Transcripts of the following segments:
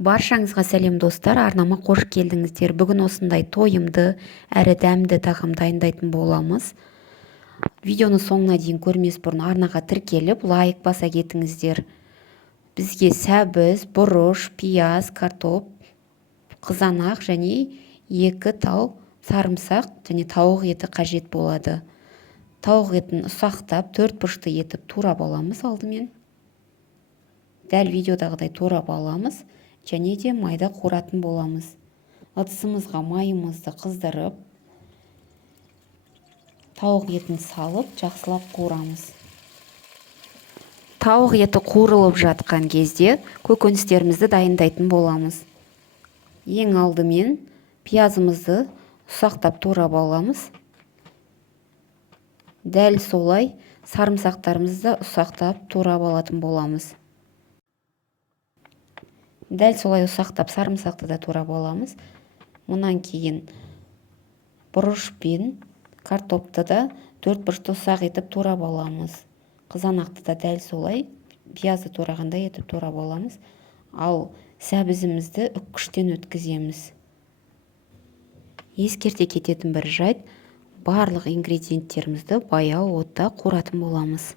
Баршаңызға сәлем достар, арнама қош келдіңіздер. Бүгін осындай тойымды әрі дәмді тағам дайындайтын боламыз. Видеоны соңына дейін көрмес бұрын арнаға тіркеліп, лайк баса кетіңіздер. Бізге сәбіз, бұрыш, пияз, картоп, қызанақ және 2 тал сарымсақ және тауық еті қажет болады. Тауық етін ұсақтап, 4 бұрышты етіп турап аламыз алдымен. Дәл видеодағыдай турап аламыз. Және де майда қуыратын боламыз. Ыдысымызға майымызды қыздырып, тауық етін салып, жақсылап қуырамыз. Тауық еті қуырылып жатқан кезде көкөністерімізді дайындайтын боламыз. Ең алдымен пиязымызды ұсақтап турап аламыз. Дәл солай сарымсақтарымызды ұсақтап турап алатын боламыз. Дәл солай ұсақтап сарымсақты да турап аламыз. Мұнан кейін бұрыш пен картопты да 4 бұрышты ұсақ етіп турап аламыз. Қызанақты да дәл солай пиязды турағандай етіп турап аламыз. Ал сәбізімізді үккіштен өткіземіз. Ескерте кететін бір жайт, барлық ингредиенттерімізді баяу отта қуыратын боламыз.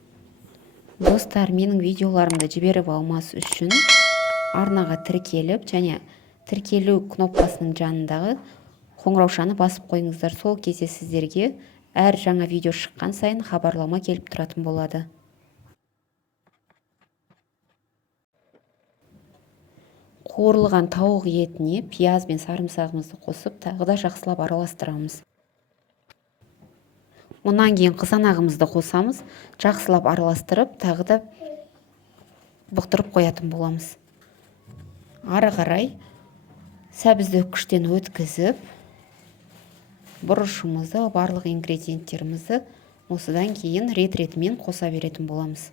Достар, менің видеоларымды жіберіп алмас үшін арнаға тіркеліп, және тіркелу кнопкасының жанындағы қоңыраушаны басып қойыңыздар. Сол кезде сіздерге әр жаңа видео шыққан сайын хабарлама келіп тұратын болады. Қуырылған тауық етіне пияз бен сарымсағымызды қосып, тағы да жақсылап араластырамыз. Мұнан кейін қызанағымызды қосамыз, жақсылап араластырып, тағы да бұқтырып қоятын боламыз. Ары қарай сәбізді үккіштен өткізіп, бұрышымызды, барлық ингредиенттерімізді осыдан кейін рет-ретімен қоса беретін боламыз.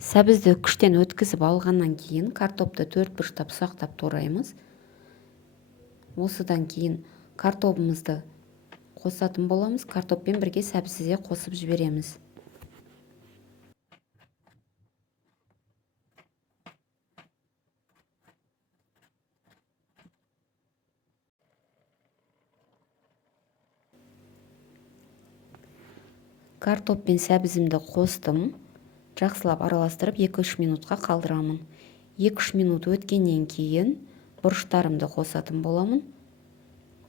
Сәбізді үккіштен өткізіп алғаннан кейін картопты 4 бұрыштап ұсақтап тураймыз. Осыдан кейін картопымызды қосатын боламыз. Картоппен бірге сәбізді де қосып жібереміз. Картоп пен сәбізімді қостым. Жақсылап араластырып 2-3 минутқа қалдырамын. 2-3 минут өткеннен кейін бұрыштарымды қосатын боламын.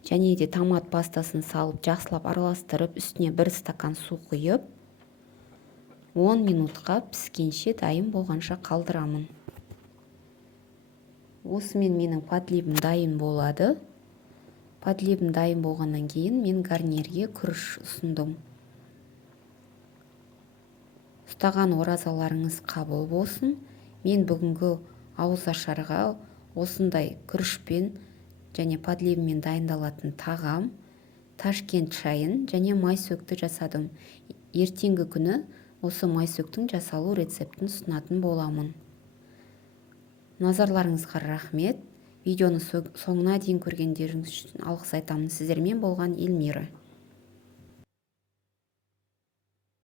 Және де томат пастасын салып, жақсылап араластырып, үстіне 1 стакан су құйып, 10 минутқа піскенше дайын болғанша қалдырамын. Осымен менің подливім дайын болады. Подливім дайын болғаннан кейін мен гарнирге күріш ұсындым. Ұстаған оразаларыңыз қабыл болсын. Мен бүгінгі ауызашарға осындай күрішпен және подливімен дайындалатын тағам, Ташкент шайын және майсөкті жасадым. Ертеңгі күні осы майсөктің жасалу рецептін ұсынатын боламын. Назарларыңызға рахмет. Видеоны соңына дейін көргендеріңіз үшін алғыс айтамын. Сіздермен болған Эльмира.